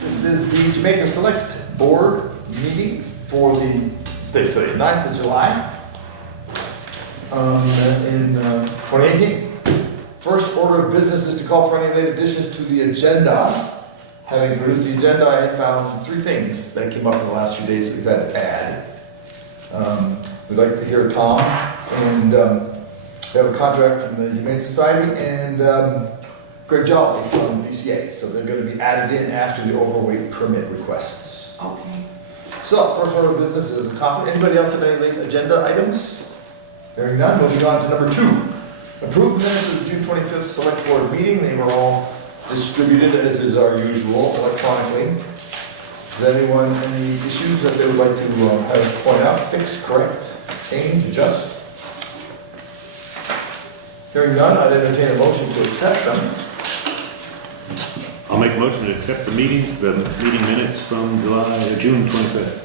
This is the Jamaica Selectboard meeting for the, today's the 9th of July in 2018. First order of business is to call for any late additions to the agenda. Having produced the agenda, I found 3 things that came up in the last few days that we've had to add. We'd like to hear Tom, and we have a contract from the Humane Society and Greg Jolly from BCA, so they're going to be added in after the overweight permit requests. Okay. So, first order of business is anybody else have any late agenda items? Hearing none, moving on to number 2. Approved minutes of the June 25th Select Board meeting. They were all distributed, as is our usual, electronically. Does anyone any issues that they would like to have point out, fix, correct, change, adjust? Hearing none, I'd entertain a motion to accept them. I'll make a motion to accept the meeting minutes from June 25th.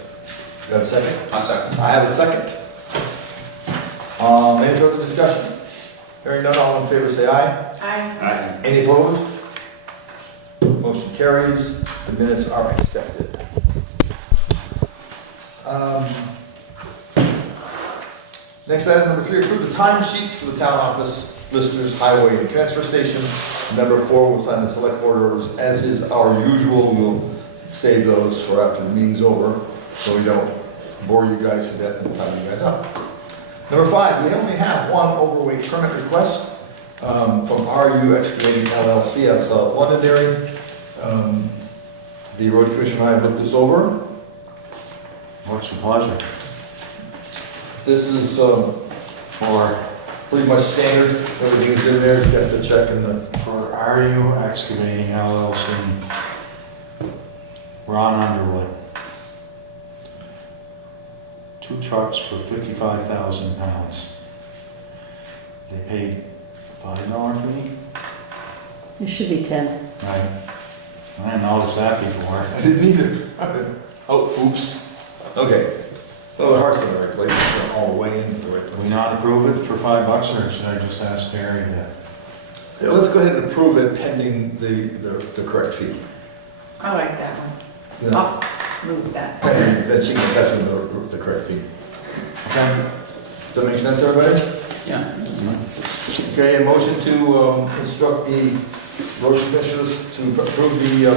You have a second? I'll second. I have a second. Any further discussion? Hearing none, all in favor say aye. Aye. Aye. Any opposed? Motion carries. The minutes are accepted. Next item, number 3, approve the time sheets for the town office, listers, highway, and transfer station. Number 4, we'll sign the select board orders. As is our usual, we'll save those for after the meeting's over, so we don't bore you guys to death and time you guys up. Number 5, we only have one overweight permit request from RU Excavating LLC out of South Londonderry. The road commission and I have looked this over. What's your pleasure? This is for pretty much standard. Everything is in there. It's got the check and the. For RU Excavating LLC, Ron Underwood. 2 trucks for 55,000 pounds. They paid $5 fee? It should be 10. Right. I didn't notice that before. I didn't either. Oh, oops. Okay. Well, the heart's in the right place. It's all the way into the right Do we place. not approve it for $5, or should I just ask Terry to? Yeah, let's go ahead and approve it pending the correct fee. I like that one. Yeah. I'll move that. And then she can catch the correct fee. Okay. Does that make sense, everybody? Yeah. Okay, a motion to instruct the road commissioners to approve the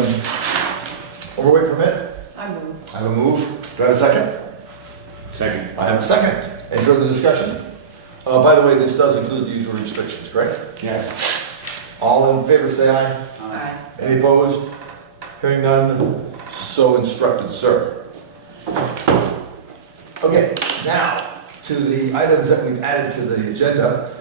overweight permit. I move. I have a move. Do I have a second? Second. I have a second. Any further discussion? By the way, this does include the usual restrictions, correct? Yes. All in favor say aye. Aye. Any opposed? Hearing none, so instructed, sir. Okay, now to the items that we've added to the agenda.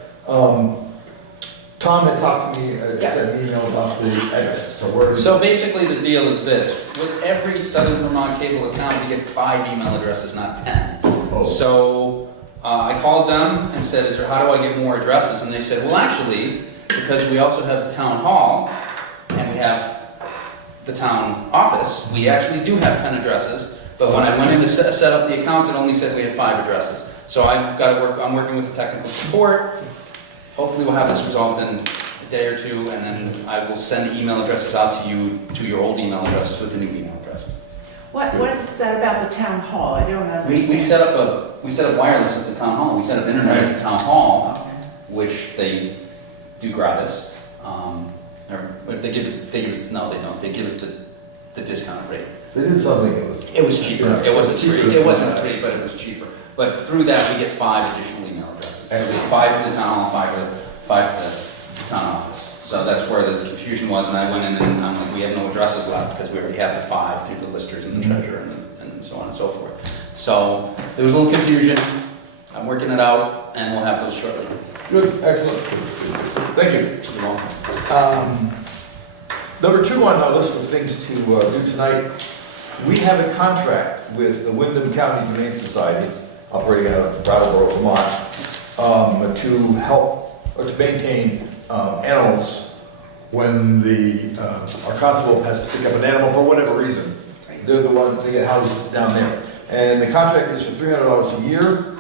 Tom had talked to me, sent me an email about the addresses, so where is So basically, the deal is this: with every Southern Vermont cable account, we get 5 email addresses, not 10. Oh. So I called them and said, "How do I get more addresses?" And they said, "Well, actually, because we also have the town hall and we have the town office, we actually do have 10 addresses. But when I went in to set up the accounts, it only said we had 5 addresses. So I've got to work. I'm working with the technical support. Hopefully, we'll have this resolved in a day or 2, and then I will send the email addresses out to you, to your old email addresses with the new email addresses. What is that about the town hall? I don't understand. We set up wireless at the town hall. We set up internet at the town hall, which they do gratis. Or they give us no, they don't. They give us the discount rate. They did something, It was cheaper. Yeah, It wasn't cheaper. free. It wasn't free, but it was cheaper. But through that, we get 5 additional email addresses. So we have 5 for the town hall, 5 for the town office. So that's where the confusion was, and I went in and I'm like, we have no addresses left because we already have the 5 through the listers and the treasurer and so on and so forth. So there was a little confusion. I'm working it out, and we'll have those shortly. Good, excellent. Thank you. Number 2 on our list of things to do tonight, we have a contract with the Windham County Humane Society, operating out of Brattleboro, Vermont, to help or to maintain animals when our constable has to pick up an animal for whatever reason. They're the ones that get housed down there. And the contract is for $300 a year,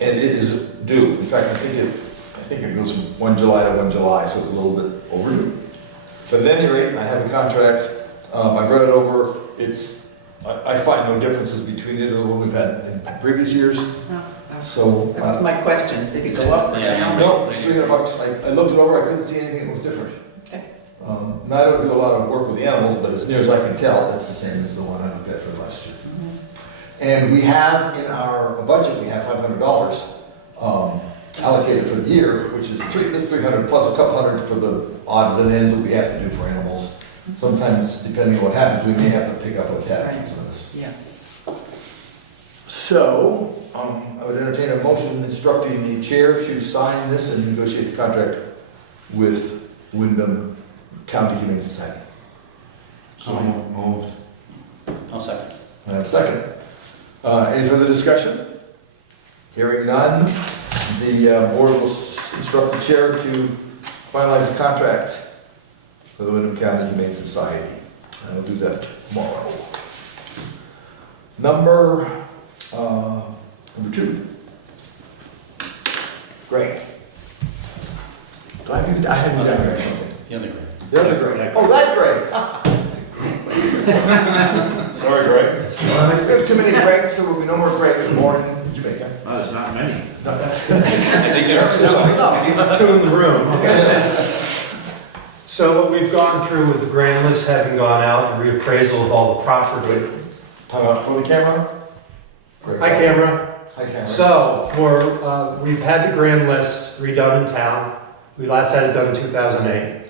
and it is due. In fact, I think it goes from 1 July to 1 July, so it's a little bit overdue. But at any rate, I have a contract I've read it over, I find no differences between it and what we've had in previous years, so. That was my question, did it go up or Yeah. down? No, it's $300. I looked it over, I couldn't see anything that was different. Okay. Now, I don't do a lot of work with the animals, but as near as I can tell, it's the same as the one I looked at for last year. And we have in our budget, we have $500 allocated for the year, which is this 300 plus a couple hundred for the odds and ends that we have to do for animals. Sometimes, depending on what happens, we may have to pick up a cat Right. for this. Yeah. So, I would entertain a motion instructing the chair to sign this and negotiate the contract with Wyndham County Humane Society. So moved. I'll second. I have a second. Any further discussion? Hearing none, the board will instruct the chair to finalize the contract for the Wyndham County Humane Society. I will do that tomorrow. Number 2. Greg. I haven't done Greg something. The other Greg. The other Greg. Oh, that Greg. Sorry, Greg. We have too many Gregs, so there will be no more Gregs born in Jamaica. Oh, there's not many. No, that's good. I think there's two. Enough. 2 in the room. So what we've gone through with the grand list having gone out, the reappraisal of all the property. Talk about for the camera. Great. Hi, camera. Hi, camera. So we've had the grand list redone in town. We last had it done in 2008.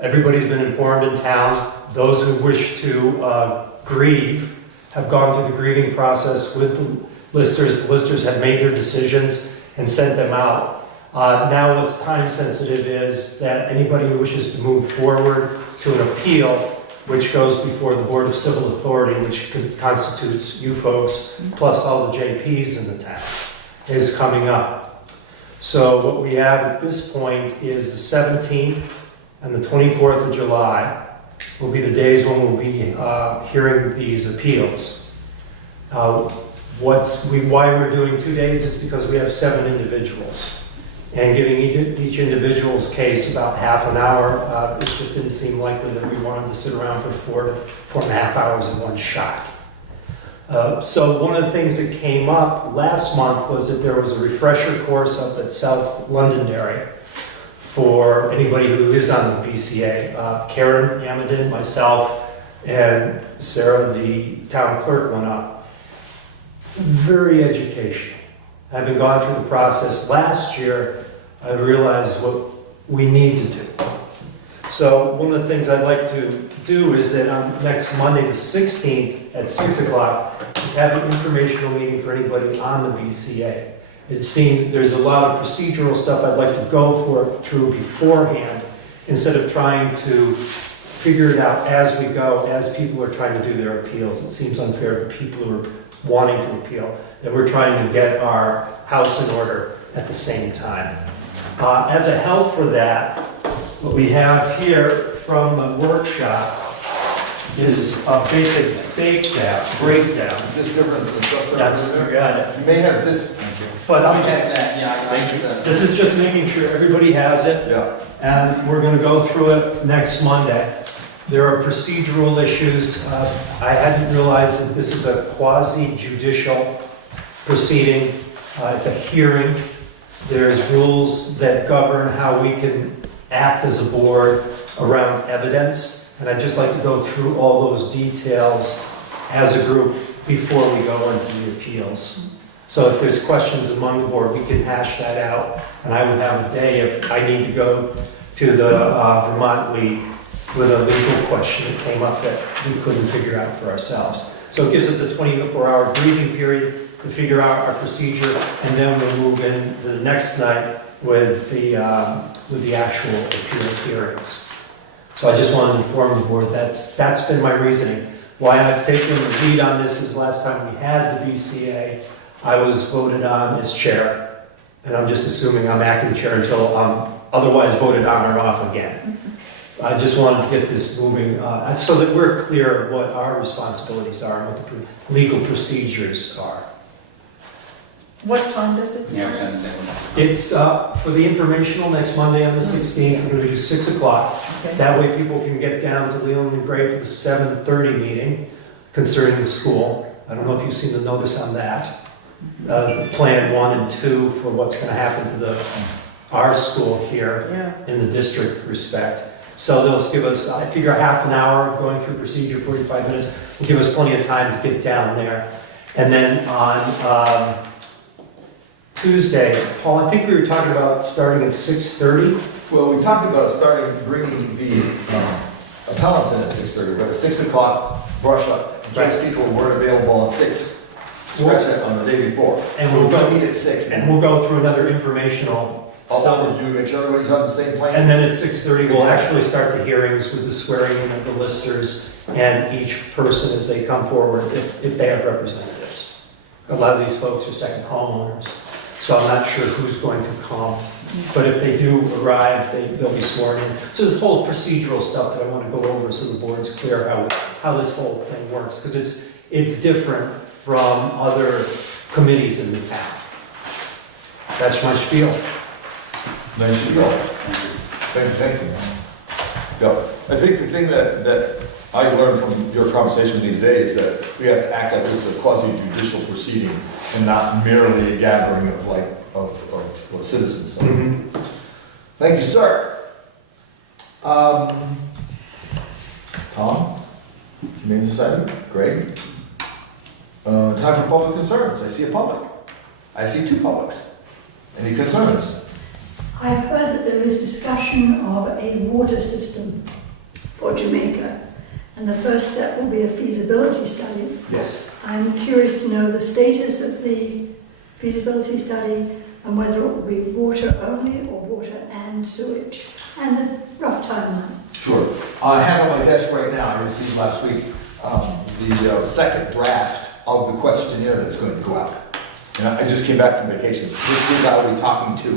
Everybody's been informed in town. Those who wish to grieve have gone through the grieving process with the listers. The listers have made their decisions and sent them out. Now what's time sensitive is that anybody who wishes to move forward to an appeal, which goes before the Board of Civil Authority, which constitutes you folks, plus all the JPs in the town, is coming up. So what we have at this point is the 17th and the 24th of July will be the days when we'll be hearing these appeals. Why we're doing 2 days is because we have 7 individuals. And giving each individual's case about half an hour, it just didn't seem likely that we wanted to sit around for 4.5 hours in one shot. So one of the things that came up last month was that there was a refresher course up at South Londonderry for anybody who is on the BCA. Karen Yamadin, myself, and Sarah, the town clerk, went up. Very educational. Having gone through the process last year, I realized what we need to do. So one of the things I'd like to do is that on next Monday, the 16th at 6 o'clock, is have an informational meeting for anybody on the BCA. It seems there's a lot of procedural stuff I'd like to go through beforehand, instead of trying to figure it out as we go, as people are trying to do their appeals. It seems unfair to people who are wanting to appeal, that we're trying to get our house in order at the same time. As a help for that, what we have here from the workshop is a basic breakdown. Is this different than the stuff That's, over you there? got it. You may have this. But Let I'm me just, just, yeah, I think that. this is just making sure everybody has it, Yeah. and we're gonna go through it next Monday. There are procedural issues. I hadn't realized that this is a quasi-judicial proceeding. It's a hearing. There's rules that govern how we can act as a board around evidence. And I'd just like to go through all those details as a group before we go into the appeals. So if there's questions among the board, we can hash that out. And I would have a day if I need to go to the Vermont League with a legal question that came up that we couldn't figure out for ourselves. So it gives us a 24-hour grieving period to figure out our procedure, and then we'll move into the next night with the actual appeals hearings. So I just wanted to inform the board that's been my reasoning. Why I've taken the lead on this is last time we had the BCA, I was voted on as chair, and I'm just assuming I'm acting chair until I'm otherwise voted on or off again. I just wanted to get this moving so that we're clear of what our responsibilities are and what the legal procedures are. What time does it Yeah, I start? was gonna say. It's for the informational next Monday on the 16th, we're going to do 6 o'clock. Okay. That way people can get down to Leland and Gray for the 7:30 meeting concerning the school. I don't know if you've seen the notice on that. The plan 1 and 2 for what's going to happen to our school here Yeah. in the district respect. So they'll give us, I figure, half an hour of going through procedure, 45 minutes, will give us plenty of time to get down there. And then on Tuesday, Paul, I think we were talking about starting at 6:30. Well, we talked about bringing the appellants in at 6:30, but at 6 o'clock, brush up. In case people weren't available at 6, scratch that on the day before. And We're we'll gonna go, meet at 6, and and we'll go through another informational all stuff. we'll do, make sure everybody's on the same plan. And then at 6:30, we'll Exactly. actually start the hearings with the swearing in of the listers and each person as they come forward, if they have representatives. A lot of these folks are second homeowners, so I'm not sure who's going to come. But if they do arrive, they'll be sworn in. So this whole procedural stuff that I want to go over so the board's clear how this whole thing works, because it's different from other committees in the town. That's my spiel. There you go. Thank you. Yeah, I think the thing that I learned from your conversation with me today is that we have to act like this is a quasi-judicial proceeding and not merely a gathering of citizens. So, thank you, sir. Tom, Humane Society, Greg. Time for public concerns. I see a public. I see 2 publics. Any concerns? I've heard that there is discussion of a water system for Jamaica, and the first step will be a feasibility study. Yes. I'm curious to know the status of the feasibility study and whether it will be water only or water and sewage, and a rough timeline. Sure. I have on my desk right now, I received last week, the second draft of the questionnaire that's going to go out. And I just came back from vacation. This week I'll be talking to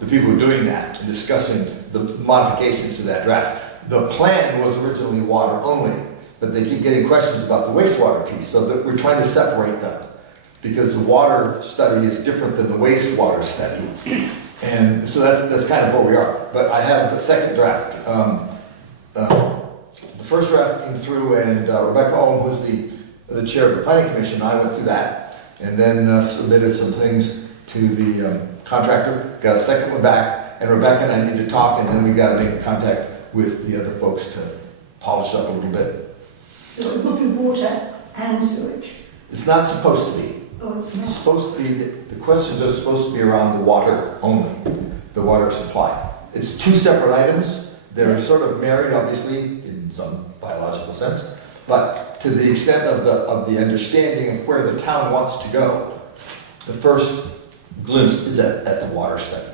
the people who are doing that and discussing the modifications to that draft. The plan was originally water only, but they keep getting questions about the wastewater piece, so that we're trying to separate them. Because the water study is different than the wastewater study. And so that's kind of where we are. But I have the second draft. The first draft came through, and Rebecca Owen, who's the chair of the planning commission, I went through that. And then submitted some things to the contractor, got a second one back, and Rebecca and I need to talk, and then we got to make contact with the other folks to polish up a little bit. So it will be water and sewage. It's not supposed to be. Oh, it's It's not. supposed to be, the questions are supposed to be around the water only, the water supply. It's 2 separate items. They're sort of married, obviously, in some biological sense, but to the extent of the understanding of where the town wants to go, the first glimpse is at the water study.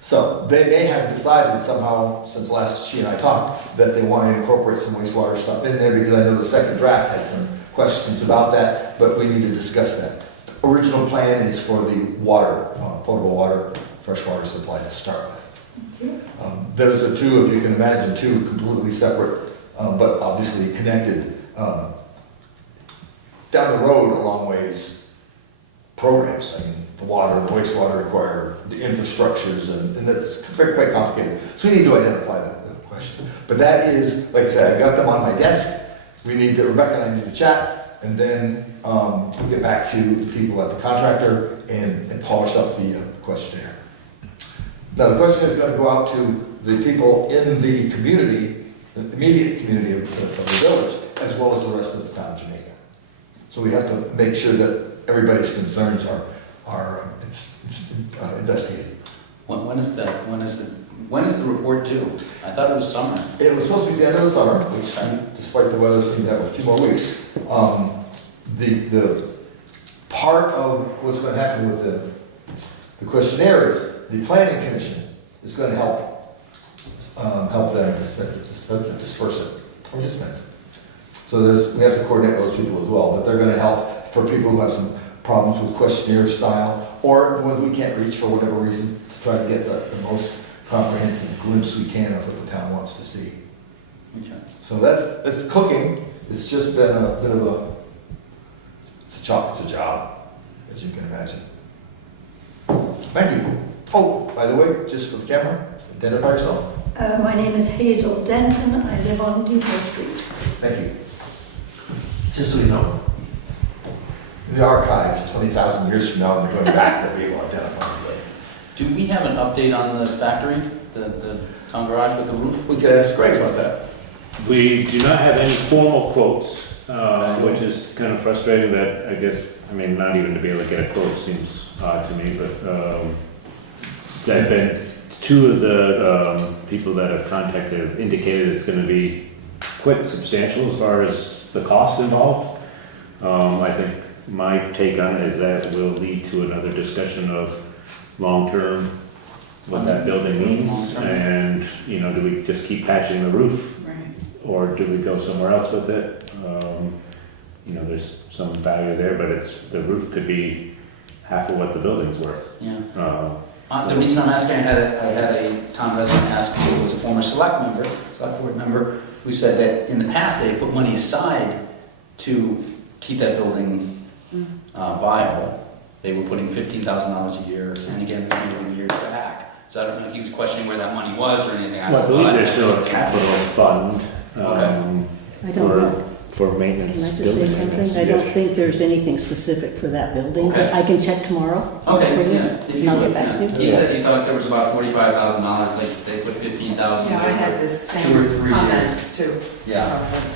So they may have decided somehow, since last she and I talked, that they want to incorporate some wastewater stuff in there, because I know the second draft had some questions about that, but we need to discuss that. The original plan is for the water, potable water, freshwater supply to start with. Those are 2, if you can imagine, 2 completely separate, but obviously connected, down the road a long ways, programs. I mean, the water and the wastewater require the infrastructures, and it's quite complicated. So we need to identify the question. But that is, like I said, I got them on my desk. Rebecca and I need to chat, and then we'll get back to the people at the contractor and polish up the questionnaire. Now, the questionnaire is going to go out to the people in the community, the immediate community of the village, as well as the rest of the town of Jamaica. So we have to make sure that everybody's concerns are investigated. When is the report due? I thought it was summer. It was supposed to be the end of the summer, which, despite the weather, seemed to have a few more weeks. The part of what's going to happen with the questionnaire is the planning commission is going to help them disperse it. So we have to coordinate those people as well, but they're going to help for people who have some problems with questionnaire style, or the ones we can't reach for whatever reason, to try to get the most comprehensive glimpse we can of what the town wants to see. Okay. So that's cooking. It's just been a bit of it's a job. as you can imagine. Thank you. Oh, by the way, just for the camera, identify yourself. My name is Hazel Denton. I live on Depot Street. Thank you. Just so you know, in the archives, 20,000 years from now, when we're going back, they'll be able to identify me. Do we have an update on the factory, the town garage with the roof? We could ask Greg about that. We do not have any formal quotes, which is kind of frustrating that, I guess, I mean, not even to be able to get a quote seems odd to me, but there have been two of the people that have contacted have indicated it's going to be quite substantial as far as the cost involved. I think my take on it is that it will lead to another discussion of long-term, what that building means, and, you know, do we just keep patching the roof, Right. or do we go somewhere else with it? You know, there's some value there, but the roof could be half of what the building's worth. Yeah. The reason I'm asking, I had a town resident ask who was a former select board member, who said that in the past they had put money aside to keep that building viable. They were putting $15,000 a year, and again, this was years back. So I don't know if he was questioning where that money was or anything. Well, I believe there's still a capital fund I don't know. for maintenance. Can I just say building something? maintenance, I don't yeah. think there's anything specific for that building, but Okay. I can check tomorrow. Okay, for you, yeah, if you and I'll would, get back yeah. to He you. said he thought there was about $45,000, they put $15,000. Yeah, I had the 2 or same 3 years. comments too. Yeah.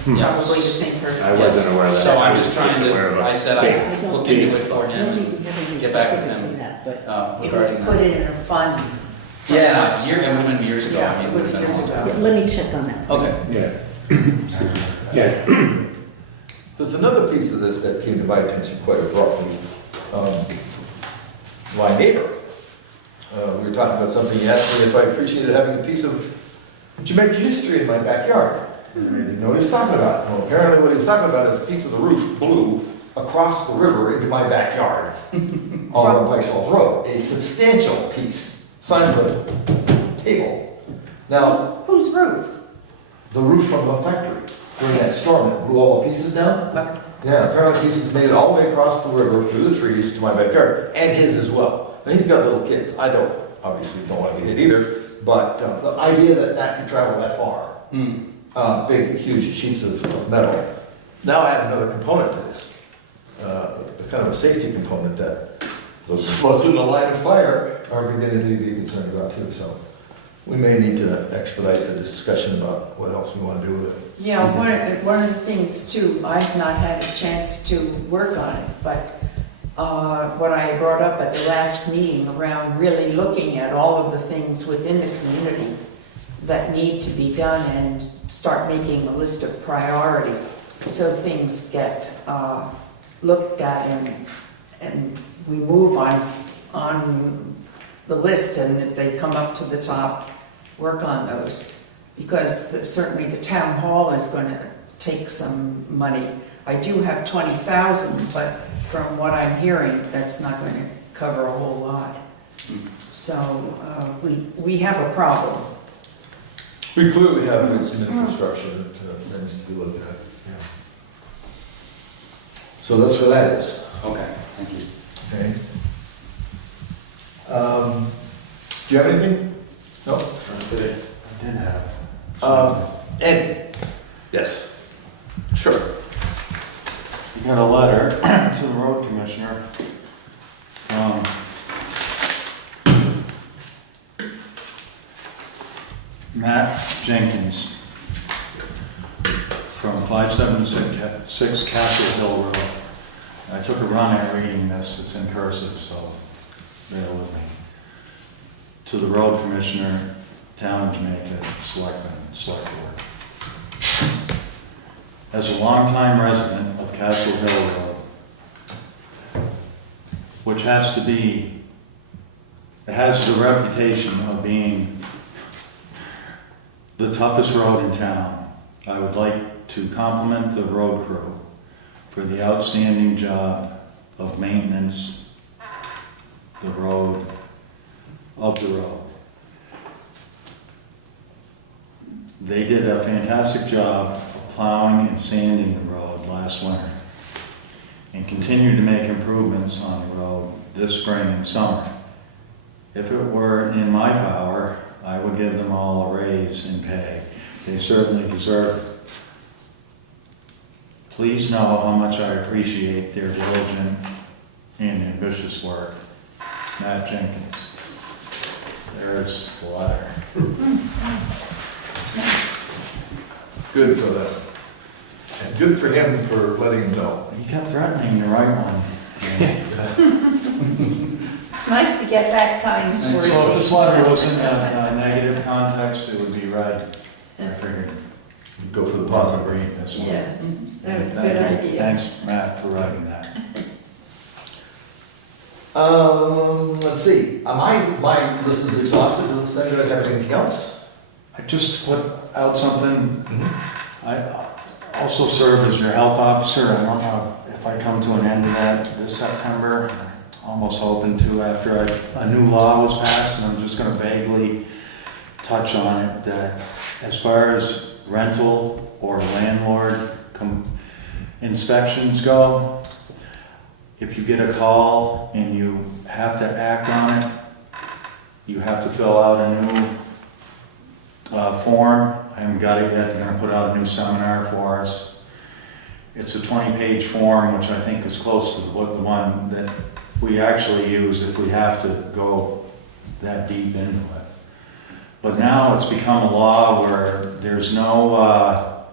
Probably Yeah. probably the same person. I wasn't aware of that. So I'm I just was trying just aware of to, a I said big- I'd look into it for him and get back with him. That, but It was regarding put that. in a fund. Yeah, it would have been years ago. Yeah, I mean, it was been a years long time. ago. let me check on that. Okay. Yeah. Yeah. There's another piece of this that came to my attention quite abruptly. My neighbor, we were talking about something, he asked me if I appreciated having a piece of Jamaica history in my backyard. And I didn't know what he was talking about. Well, apparently what he was talking about is a piece of the roof blew across the river into my backyard on Pikes Falls Road. A substantial piece, size of a table. Now, Whose roof? the roof from the factory during that storm that blew all the pieces down. Okay. Yeah, apparently pieces made it all the way across the river through the trees to my backyard, and his as well. Now, he's got little kids. I obviously don't want to get hit either, but the idea that that could travel that far, big, huge sheets of metal. Now I have another component to this, kind of a safety component that those of us in the line of fire are beginning to be concerned about too, so. We may need to expedite the discussion about what else we want to do with it. Yeah, one of the things too, I've not had a chance to work on it, but what I brought up at the last meeting around really looking at all of the things within the community that need to be done and start making a list of priority so things get looked at and we move on the list, and if they come up to the top, work on those. Because certainly the town hall is going to take some money. I do have 20,000, but from what I'm hearing, that's not going to cover a whole lot. So we have a problem. We clearly have some infrastructure that needs to be looked at. Yeah. So that's what that is. Okay, thank you. Okay. Do you have anything? No? I did have. Eddie? Yes. Sure. You got a letter to the road commissioner from Matt Jenkins from 576 Castle Hill Road. I took a run at reading this, it's in cursive, so bear with me. To the road commissioner, town of Jamaica, Selectboard. As a longtime resident of Castle Hill Road, which it has the reputation of being the toughest road in town, I would like to compliment the road crew for the outstanding job of maintenance of the road. They did a fantastic job of plowing and sanding the road last winter. and continue to make improvements on the road this spring and summer. If it were in my power, I would give them all a raise in pay. They certainly deserve it. Please know how much I appreciate their diligent and ambitious work. Matt Jenkins. There's the letter. Good for them. And good for him for letting him know. He kept threatening to write one. It's nice to get that kind It's nice word. to- So if this letter was in a negative context, it would be read. I figured Go for the I'd positive. read this one. Yeah, that was a Thank good you. idea. Thanks, Matt, for writing that. Let's see, my list is exhausted, does anybody have anything else? I just put out something. I also served as your health officer. I don't know if I come to an end of that this September. Almost hoping to after a new law was passed, and I'm just gonna vaguely touch on it, that as far as rental or landlord inspections go, if you get a call and you have to act on it, you have to fill out a new form. I haven't got it yet. They're gonna put out a new seminar for us. It's a 20-page form, which I think is close to the one that we actually use if we have to go that deep into it. But now it's become a law where there's no,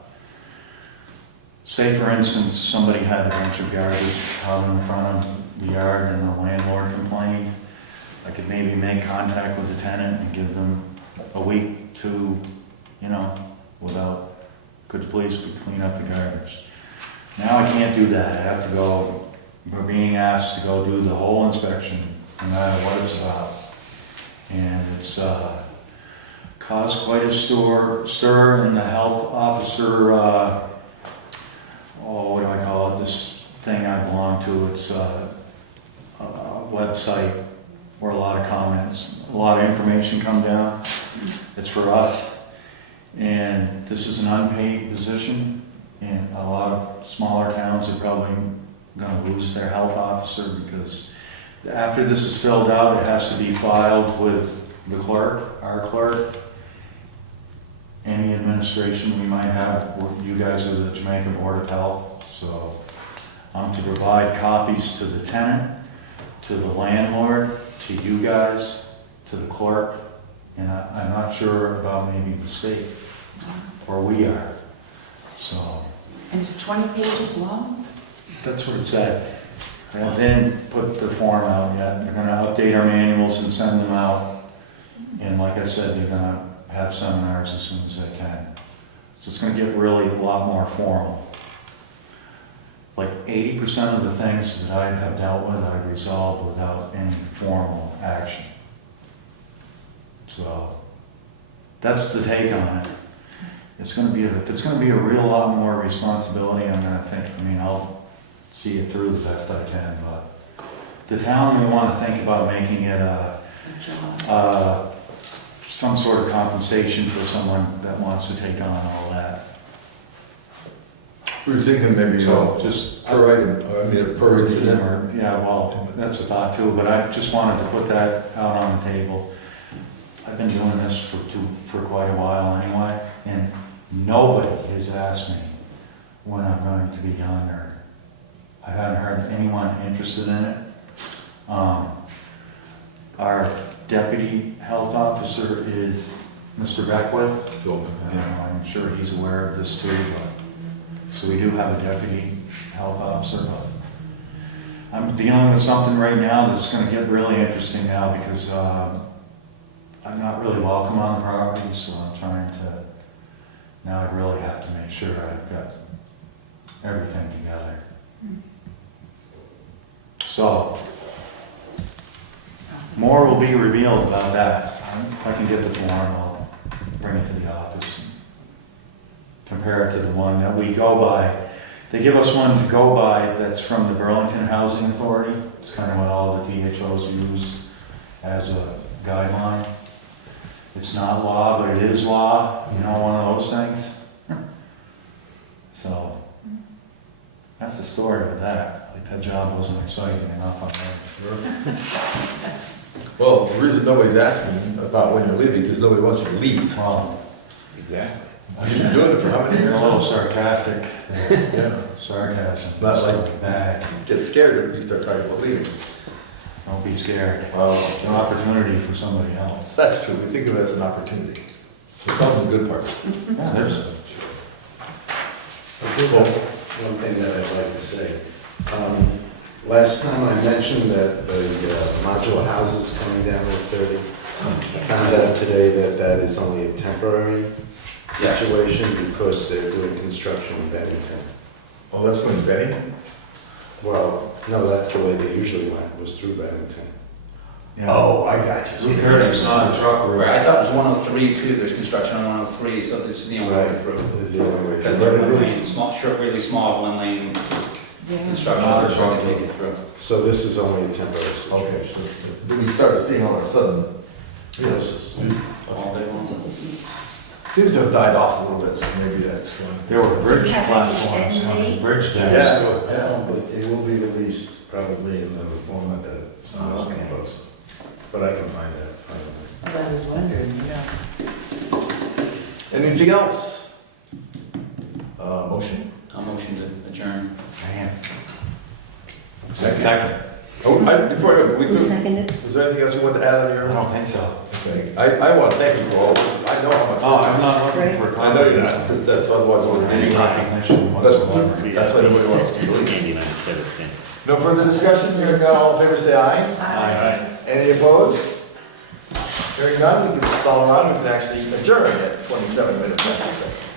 say for instance, somebody had a bunch of garbage out in front of the yard and the landlord complained. I could maybe make contact with the tenant and give them a week to, could you please clean up the garbage? Now I can't do that. I have to go, we're being asked to go do the whole inspection, no matter what it's about. And it's caused quite a stir in the health officer, what do I call it, this thing I belong to. It's a website where a lot of comments, a lot of information come down. It's for us. And this is an unpaid position, and a lot of smaller towns are probably gonna lose their health officer, because after this is filled out, it has to be filed with the clerk, our clerk, any administration we might have. You guys are the Jamaica Board of Health, so I'm to provide copies to the tenant, to the landlord, to you guys, to the clerk, and I'm not sure about maybe the state, or we are, so. And it's 20 pages long? That's what it said. They didn't put the form out yet. They're gonna update our manuals and send them out. And like I said, they're gonna have seminars as soon as they can. So it's gonna get really a lot more formal. Like 80% of the things that I have dealt with, I've resolved without any formal action. So that's the take on it. It's gonna be a real lot more responsibility. I'm gonna think, I'll see it through the best I can, but the town may want to think about making it some sort of compensation for someone that wants to take on all that. We were thinking maybe, So just per item, per incident. Yeah, well, that's a thought too, but I just wanted to put that out on the table. I've been doing this for quite a while anyway, and nobody has asked me when I'm going to be done, or I haven't heard anyone interested in it. Our deputy health officer is Mr. Beckwith. I'm sure he's aware of this too, so we do have a deputy health officer. But I'm dealing with something right now that's going to get really interesting now, because I'm not really welcome on the property, so I'm trying to, now I really have to make sure I've got everything together. So, more will be revealed about that. If I can get the form, I'll bring it to the office and compare it to the one that we go by. They give us one to go by that's from the Burlington Housing Authority. It's kind of what all the DHOs use as a guideline. It's not law, but it is law, one of those things. So, That's the story of that. Like, that job wasn't exciting enough on there. Well, the reason nobody's asking about when you're leaving, because nobody wants you to leave. Well, Exactly. You've been doing it for how many you're years? a little sarcastic. Yeah. Sarcasm. Not like- Bad. Get scared if you start talking about leaving. Don't be scared. Well, An opportunity for somebody else. that's true, we think of it as an opportunity. So tell them the good parts. Yeah, there's a. I do have one thing that I'd like to say. Last time I mentioned that the modular houses coming down Route 30. I found out today that that is only a temporary situation because they're doing construction in Bennington. Oh, that's when Benny? Well, no, that's the way they usually went, was through Bennington. Oh, I got you. Luke Curtis, not a truck route. Right, I thought it was 103 too, there's construction on 103, so this is the only way Right. through. Is the only way. Because But they're it really is- small, short, really small, one lane Yeah. construction, Not a they're truck trying to make it through. So this is only a temporary Okay, situation. so then we started seeing all of a sudden, Yes. All day long. seems to have died off a little bit, so maybe that's. There were bridge Yeah, platforms on the and bridge Yeah. there. But it will be released probably in the format that someone's Okay. going to post. But I can find that finally. As I was wondering, Anything else? Motion? I'll motion to adjourn. Man. Second. Oh, before I go, Who seconded? was there anything else you wanted to add on I your? don't think so. Okay, I want to thank you for all, I know how much. Oh, I'm not looking for. I know you're not, because that's otherwise I wouldn't Any be. recognition whatsoever. That's what everybody wants to believe. Andy and I said the same. No further discussion, hearing none, all in favor say aye. Aye. Any opposed? Hearing none, we can follow on, we can actually adjourn at 27 minutes after 6.